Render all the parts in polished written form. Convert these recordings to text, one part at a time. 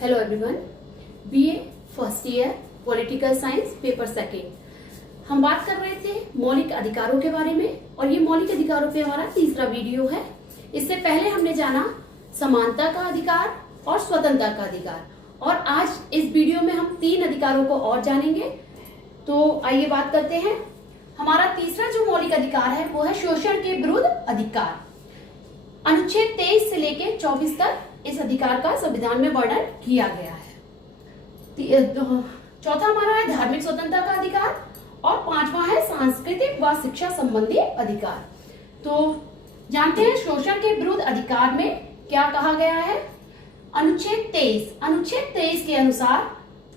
Hello everyone, BA first year political science paper second. हम बात कर रहे थे मौलिक अधिकारों के बारे में और ये मौलिक अधिकारों पे हमारा तीसरा वीडियो है। इससे पहले हमने जाना समानता का अधिकार और स्वतंत्रता का अधिकार, और आज इस वीडियो में हम 3 अधिकारों को और जानेंगे। तो आइए बात करते हैं। हमारा तीसरा जो मौलिक अधिकार है वो है शोषण के विरुद्ध अधिकार। अनुच्छेद 23 से लेकर 24 तक इस अधिकार का संविधान में वर्णन किया गया है। चौथा हमारा है धार्मिक स्वतंत्रता का अधिकार और 5वां है सांस्कृतिक व शिक्षा संबंधी अधिकार। तो जानते हैं शोषण के विरुद्ध अधिकार में क्या कहा गया है। अनुच्छेद 23 के अनुसार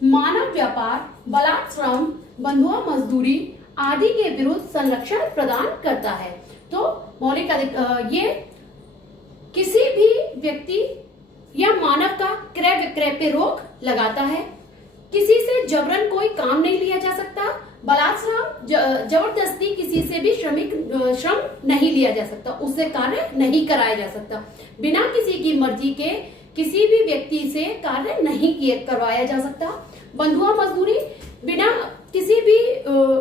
मानव व्यापार, बलात्कार, बंधुआ मजदूरी आदि के विरुद्ध संरक्षण प्रदान करता है। तो मौलिक ये किसी भी व्यक्ति या मानव का क्रय विक्रय पे रोक लगाता है। किसी से जबरन कोई काम नहीं लिया जा सकता। बलात्कार, जबरदस्ती किसी से भी श्रम नहीं लिया जा सकता, उससे कार्य नहीं कराया जा सकता। बिना किसी की मर्जी के किसी भी व्यक्ति से कार्य नहीं करवाया जा सकता। बंधुआ मजदूरी, बिना किसी भी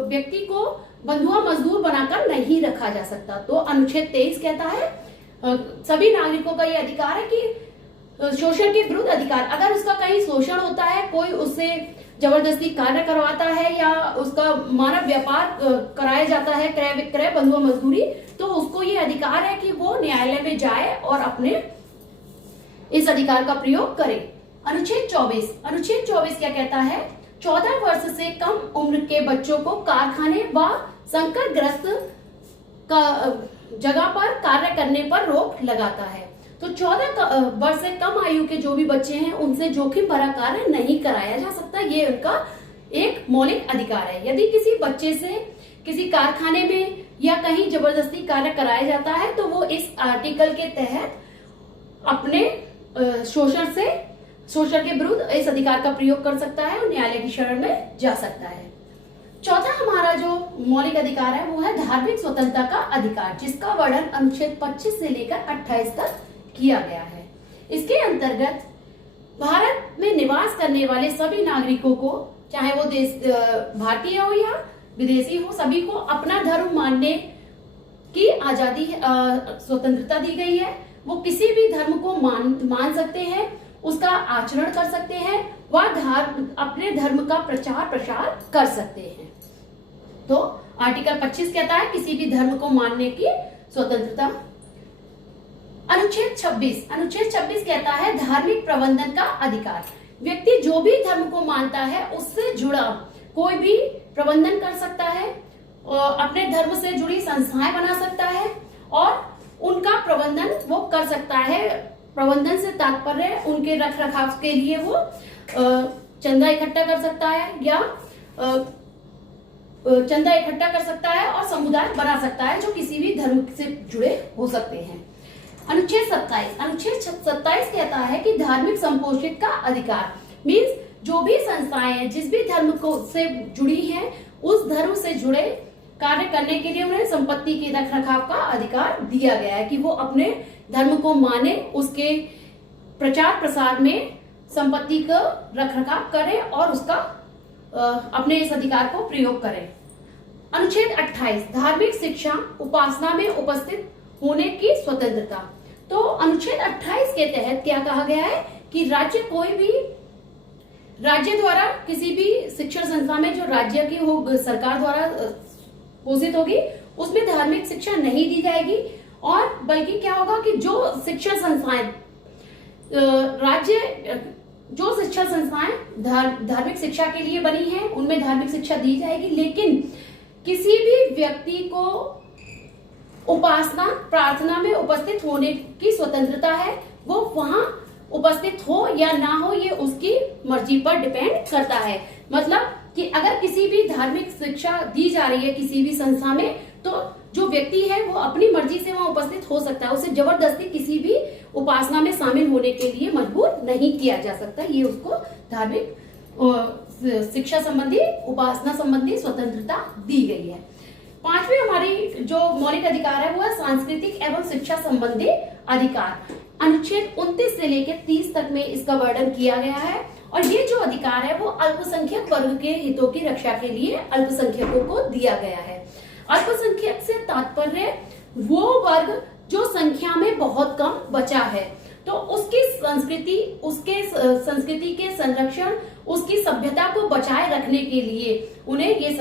व्यक्ति को बंधुआ मजदूर बनाकर नहीं रखा जा सकता। तो अनुच्छेद 23 कहता है सभी नागरिकों का यह अधिकार है कि शोषण के विरुद्ध अधिकार, अगर उसका कहीं शोषण होता है, कोई उससे जबरदस्ती कार्य करवाता है या उसका मानव व्यापार कराया जाता है, क्रय विक्रय, बंधुआ मजदूरी, तो उसको ये अधिकार है कि वो न्यायालय में जाए और अपने इस अधिकार का प्रयोग करे। अनुच्छेद 24 क्या कहता है। 14 वर्ष से कम उम्र के बच्चों को कारखाने व संकटग्रस्त जगह पर कार्य करने पर रोक लगाता है। तो 14 वर्ष से कम आयु के जो भी बच्चे हैं उनसे जोखिम भरा कार्य नहीं कराया जा सकता। ये उनका एक मौलिक अधिकार है। यदि किसी बच्चे से किसी कारखाने में या कहीं जबरदस्ती कार्य कराया जाता है तो वो इस आर्टिकल के तहत अपने शोषण के विरुद्ध इस अधिकार का प्रयोग कर सकता है और न्यायालय की शरण में जा सकता है। चौथा हमारा जो मौलिक अधिकार है वो है धार्मिक स्वतंत्रता का अधिकार, जिसका वर्णन अनुच्छेद 25 से लेकर 28 तक किया गया है। इसके अंतर्गत भारत में निवास करने वाले सभी नागरिकों को, चाहे वो भारतीय हो या विदेशी हो, सभी को अपना धर्म मानने की आजादी, स्वतंत्रता दी गई है। वो किसी भी धर्म को मान सकते हैं, उसका आचरण कर सकते हैं, वह अपने धर्म का प्रचार प्रसार कर सकते हैं। तो आर्टिकल 25 कहता है किसी भी धर्म को मानने की स्वतंत्रता। अनुच्छेद 26 कहता है धार्मिक प्रबंधन का अधिकार। व्यक्ति जो भी धर्म को मानता है उससे जुड़ा कोई भी प्रबंधन कर सकता है, अपने धर्म से जुड़ी संस्थाएं बना सकता है और उनका प्रबंधन वो कर सकता है। प्रबंधन से तात्पर्य उनके रख रखाव के लिए वो चंदा इकट्ठा कर सकता है या और समुदाय बना सकता है जो किसी भी धर्म से जुड़े हो सकते हैं। अनुच्छेद 27 कहता है कि धार्मिक संपोषित का अधिकार, मीन्स जो भी संस्थाएं हैं जिस भी धर्म को से जुड़ी हैं उस धर्म से जुड़े कार्य करने के लिए उन्हें संपत्ति के रख रखाव का अधिकार दिया गया है कि वो अपने धर्म को माने, उसके प्रचार प्रसार में संपत्ति का रख रखाव करें और उसका अपने इस अधिकार को प्रयोग करें। अनुच्छेद 28 धार्मिक शिक्षा उपासना में उपस्थित होने की स्वतंत्रता। तो अनुच्छेद 28 के तहत क्या कहा गया है कि राज्य द्वारा किसी भी शिक्षण संस्था में जो राज्य की हो, सरकार द्वारा पोषित होगी, उसमें धार्मिक शिक्षा नहीं दी जाएगी। और बल्कि क्या होगा कि जो शिक्षण संस्थाएं धार्मिक शिक्षा के लिए बनी हैं उनमें धार्मिक शिक्षा दी जाएगी, लेकिन किसी भी व्यक्ति को उपासना प्रार्थना में उपस्थित होने की स्वतंत्रता है। वो वहां उपस्थित हो या ना हो ये उसकी मर्जी पर डिपेंड करता है। मतलब कि अगर किसी भी धार्मिक शिक्षा दी जा रही है किसी भी संस्था में, तो जो व्यक्ति है वो अपनी मर्जी से वहां उपस्थित हो सकता है। उसे जबरदस्ती किसी भी उपासना में शामिल होने के लिए मजबूर नहीं किया जा सकता। ये उसको धार्मिक शिक्षा संबंधी, उपासना संबंधी स्वतंत्रता दी गई है। 5वें हमारी जो मौलिक अधिकार है वो है सांस्कृतिक एवं शिक्षा संबंधी अधिकार। अनुच्छेद 29 से लेकर 30 तक में इसका वर्णन किया गया है। और ये जो अधिकार है वो अल्पसंख्यक वर्ग के हितों की रक्षा के लिए अल्पसंख्यकों को दिया गया है। अल्पसंख्यक से तात्पर्य वो वर्ग जो संख्या में बहुत कम बचा है, तो उसकी संस्कृति, उसके संस्कृति के संरक्षण, उसकी सभ्यता को बचाए रखने के लिए उन्हें ये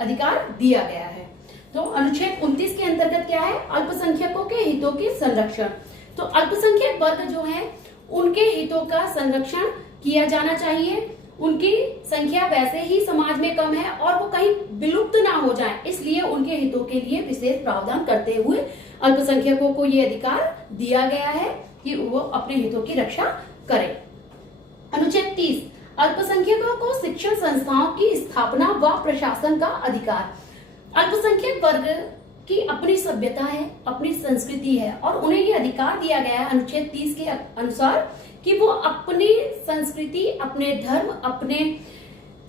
अधिकार दिया गया है। तो अनुच्छेद 29 के अंतर्गत क्या है? अल्पसंख्यकों के हितों के संरक्षण। तो अल्पसंख्यक वर्ग जो है उनके हितों का संरक्षण किया जाना चाहिए। उनकी संख्या वैसे ही समाज में कम है और वो कहीं विलुप्त ना हो जाए, इसलिए उनके हितों के लिए विशेष प्रावधान करते हुए अल्पसंख्यकों को ये अधिकार दिया गया है कि वो अपने हितों की रक्षा करें। अनुच्छेद 30, अल्पसंख्यकों को शिक्षण संस्थाओं की स्थापना व प्रशासन का अधिकार। अल्पसंख्यक वर्ग की अपनी सभ्यता है, अपनी संस्कृति है और उन्हें ये अधिकार दिया गया है अनुच्छेद 30 के अनुसार कि वो अपनी संस्कृति, अपने धर्म, अपने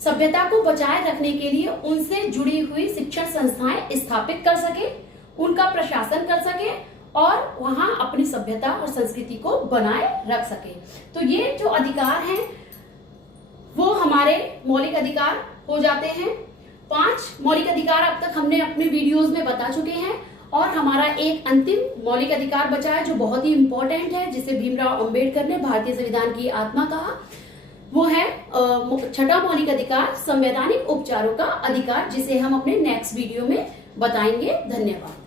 सभ्यता को बचाए रखने के लिए उनसे जुड़ी हुई शिक्षण संस्थाएं स्थापित कर सके, उनका प्रशासन कर सके और वहां अपनी सभ्यता और संस्कृति को बनाए रख सके। तो ये जो अधिकार हैं वो हमारे मौलिक अधिकार हो जाते हैं। 5 मौलिक अधिकार अब तक हमने अपने वीडियोस में बता चुके हैं और हमारा एक अंतिम मौलिक अधिकार बचा है जो बहुत ही इंपॉर्टेंट है, जिसे भीमराव अंबेडकर ने भारतीय संविधान की आत्मा कहा। वो है छठा मौलिक अधिकार, संवैधानिक उपचारों का अधिकार, जिसे हम अपने नेक्स्ट वीडियो में बताएंगे। धन्यवाद।